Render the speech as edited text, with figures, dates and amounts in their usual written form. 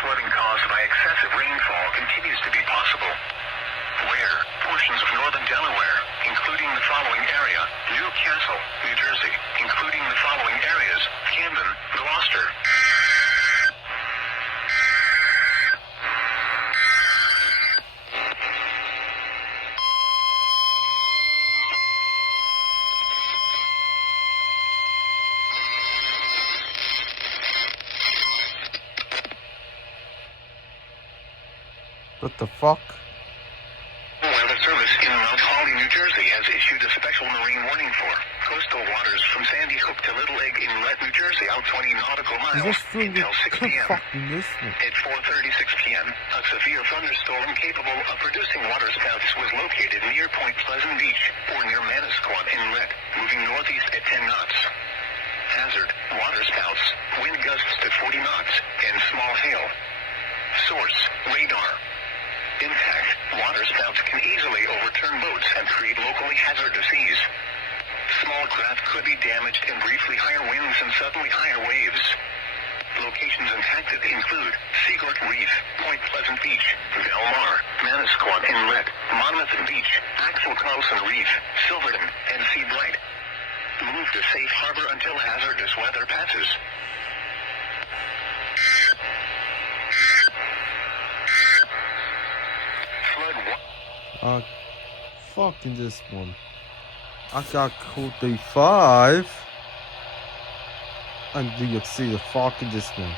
flooding caused by excessive rainfall continues to be possible. Where portions of northern Delaware, including the following area, Newcastle, New Jersey, including the following areas, Camden, Gloucester. What the fuck? Weather Service in Mount Holly, New Jersey has issued a special marine warning for coastal waters from Sandy Hook to Little Egg Inlet, New Jersey, out 20 nautical miles until 6 p.m. At 4:36 p.m., a severe thunderstorm capable of producing waterspouts was located near Point Pleasant Beach or near Manasquan Inlet, moving northeast at 10 knots. Hazard: waterspouts, wind gusts to 40 knots, and small hail. Source: radar. Impact: waterspouts can easily overturn boats and create locally hazardous seas. Small craft could be damaged in briefly higher winds and suddenly higher waves. Locations impacted include Seagort Reef, Point Pleasant Beach, Belmar, Manasquan Inlet, Monmouth Beach, Axel Carlson Reef, Silverton, and Sea Bright. Move to safe harbor until hazardous weather passes. Fucking this one. I got KWO35. And do you see the fucking this one?